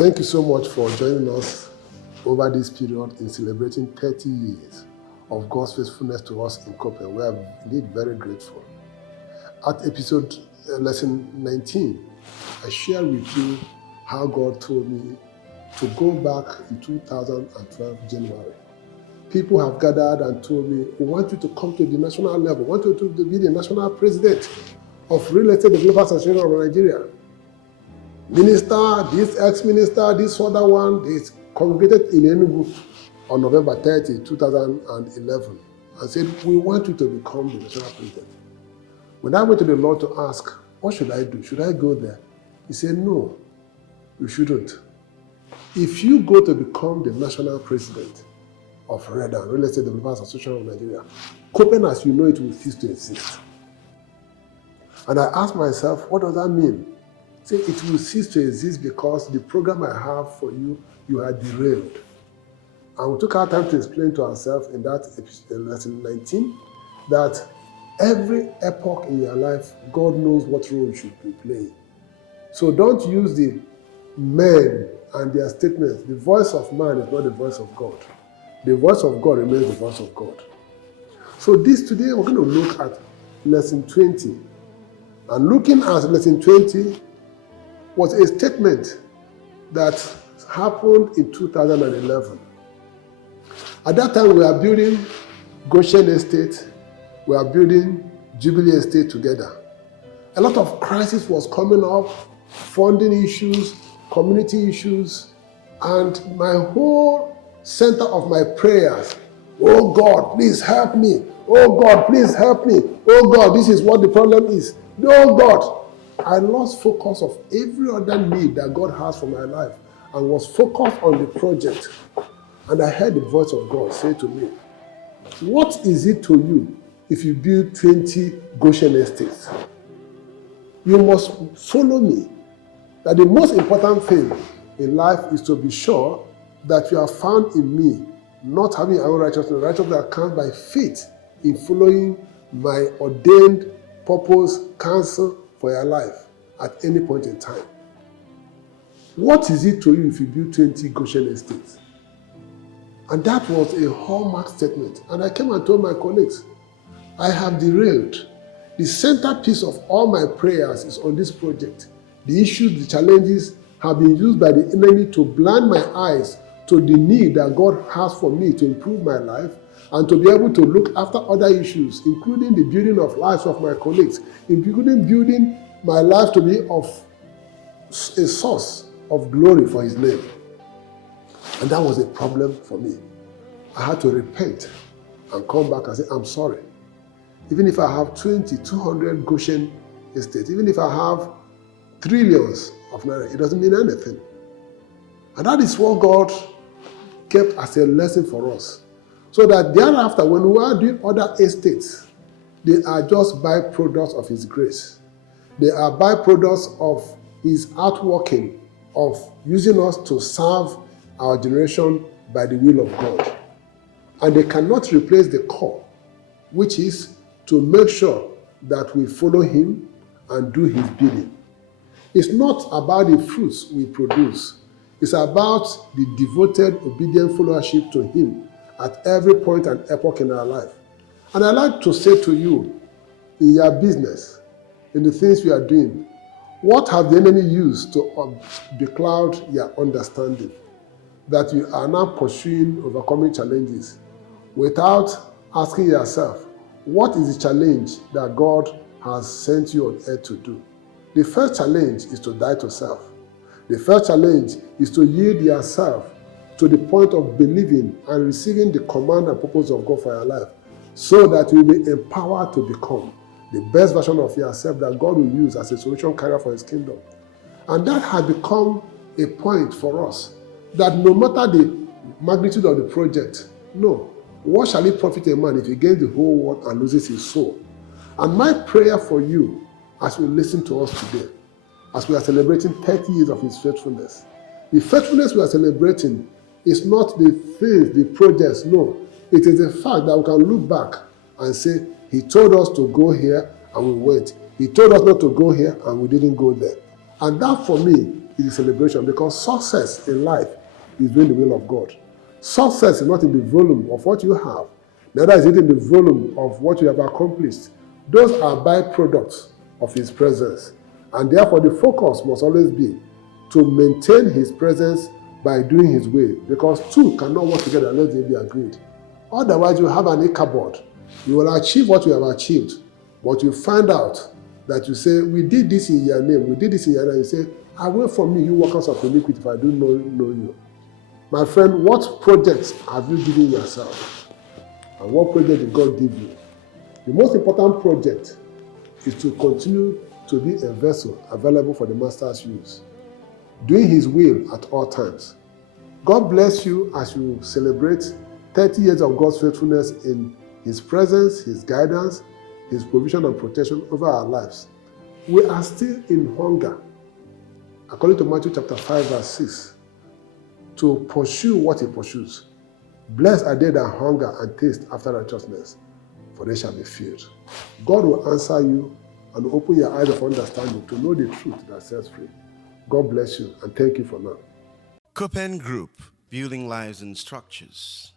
Thank you so much for joining us over this period in celebrating 30 years of God's faithfulness to us in Copen. We are indeed very grateful. At episode lesson 19, I shared with you how God told me to go back in 2012 January. People have gathered and told me, we want you to come to the national level, we want you to be the national president of Real Estate Developers Association of Nigeria. Minister, this ex-minister, this other one, they congregated in Enugu on November 30, 2011, and said, we want you to become the national president. When I went to the Lord to ask, what should I do? Should I go there? He said, no, you shouldn't. If you go to become the national president of REDA, Real Estate Developers Association of Nigeria, Copen as you know it will cease to exist. And I asked myself, what does that mean? Say it will cease to exist because the program I have for you, you are derailed. And we took our time to explain to ourselves in that lesson 19 that every epoch in your life, God knows what role you should be playing. So don't use the men and their statements. The voice of man is not the voice of God. The voice of God remains the voice of God. So today we're going to look at lesson 20. And looking at lesson 20, was a statement that happened in 2011. At that time, we were building Goshen Estates, we were building Jubilee Estate together. A lot of crisis was coming up, funding issues, community issues, and my whole center of my prayers, oh God, please help me. Oh God, please help me. Oh God, this is what the problem is. Oh God. I lost focus of every other need that God has for my life and was focused on the project. And I heard the voice of God say to me, what is it to you if you build 20 Goshen Estates? You must follow me. That the most important thing in life is to be sure that you are found in me, not having our own righteousness. Righteousness that comes by faith in following my ordained purpose, counsel, for your life at any point in time. What is it to you if you build 20 Goshen Estates? And that was a hallmark statement. And I came and told my colleagues, I have derailed. The centerpiece of all my prayers is on this project. The issues, the challenges have been used by the enemy to blind my eyes to the need that God has for me to improve my life and to be able to look after other issues, including the building of lives of my colleagues, including building my life to be of a source of glory for His name. And that was a problem for me. I had to repent and come back and say, I'm sorry. Even if I have 200 Goshen Estates, even if I have trillions of naira, it doesn't mean anything. And that is what God kept as a lesson for us. So that thereafter, when we are doing other estates, they are just byproducts of His grace. They are byproducts of His outworking of using us to serve our generation by the will of God. And they cannot replace the core, which is to make sure that we follow Him and do His bidding. It's not about the fruits we produce. It's about the devoted, obedient followership to Him at every point and epoch in our life. And I'd like to say to you, in your business, in the things we are doing, what have the enemy used to becloud your understanding? That you are now pursuing, overcoming challenges without asking yourself, what is the challenge that God has sent you on earth to do? The first challenge is to die to self. The first challenge is to yield yourself to the point of believing and receiving the command and purpose of God for your life, so that you will be empowered to become the best version of yourself that God will use as a solution carrier for His kingdom. And that has become a point for us, that no matter the magnitude of the project, no, what shall it profit a man if he gains the whole world and loses his soul? And my prayer for you, as we listen to us today, as we are celebrating 30 years of His faithfulness, the faithfulness we are celebrating is not the things, the projects, no. It is the fact that we can look back and say, He told us to go here and we went. He told us not to go here and we didn't go there. And that for me is a celebration, because success in life is doing the will of God. Success is not in the volume of what you have, neither is it in the volume of what you have accomplished. Those are byproducts of His presence. And therefore, the focus must always be to maintain His presence by doing His will, because two cannot work together unless they be agreed. Otherwise, you have an Ichabod. You will achieve what you have achieved, but you find out that you say, we did this in your name, we did this in your name. You say, away from me, you workers of iniquity, if I do not know you. My friend, what projects have you given yourself? And what project did God give you? The most important project is to continue to be a vessel available for the Master's use, doing His will at all times. God bless you as you celebrate 30 years of God's faithfulness in His presence, His guidance, His provision and protection over our lives. We are still in hunger, according to Matthew chapter 5, verse 6, to pursue what He pursues. Blessed are they that hunger and taste after righteousness, for they shall be filled. God will answer you and open your eyes of understanding to know the truth that sets free. God bless you, and thank you for now. Copen Group, building lives and structures.